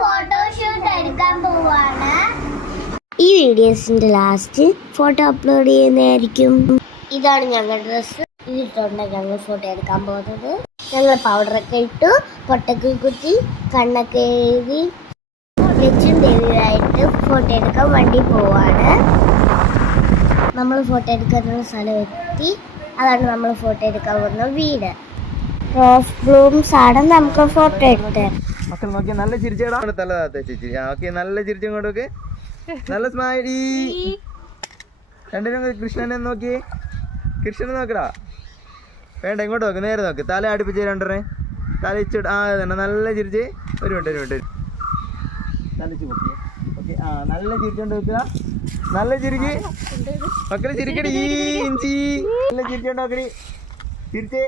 Photoshoot എടുക്കാൻ പോവാണ്. ഈ വീഡിയോസിന്റെ ലാസ്റ്റ് ഫോട്ടോ അപ്ലോഡ് ചെയ്യുന്നതായിരിക്കും. ഇതാണ് ഞങ്ങളുടെ ഡ്രസ്സ്. ഇതിട്ടുണ്ട് ഞങ്ങൾ ഫോട്ടോ എടുക്കാൻ പോകുന്നത്. ഞങ്ങൾ പൗഡറൊക്കെ ഇട്ടു, പൊട്ടൊക്കെ കുത്തി, കണ്ണൊക്കെ എഴുതി ലച്ചും ദേവിയായിട്ട് ഫോട്ടോ എടുക്കാൻ വണ്ടി പോവാണ്. നമ്മൾ ഫോട്ടോ എടുക്കാനുള്ള സ്ഥലം എത്തി. അതാണ് നമ്മൾ ഫോട്ടോ എടുക്കാൻ പോകുന്ന വീട്. റോസ് ബ്ലൂംസ് ആണ് നമുക്ക് ഫോട്ടോ എടുത്തത്. മക്കൾ നോക്കിയാ നല്ല ചിരിച്ചേടാ. തല ചേച്ചി ഓക്കെ, നല്ല ചിരിച്ചും കൊണ്ടൊക്കെ നല്ല സ്മൈലി. രണ്ടിനും കൃഷ്ണനെ നോക്കിയേ, കൃഷ്ണനെ നോക്കടാ. വേണ്ട ഇങ്ങോട്ട് നോക്ക്, നേരെ നോക്ക്, തല അടുപ്പിച്ച് രണ്ടരെ തല ഇച്ചിട്ട്. ആ തന്നെ നല്ല ചിരിച്ച്. ഒരു മിനിറ്റ് തലച്ച് നോക്കിയേ. ഓക്കെ, ആ നല്ല ചിരിച്ചോണ്ട് വെക്കുക. നല്ല ചിരിക്ക് മക്കളെ, ചിരിക്കടി ഇഞ്ചി. നല്ല ചിരിച്ചോണ്ട് നോക്കടി, ചിരിച്ചേ.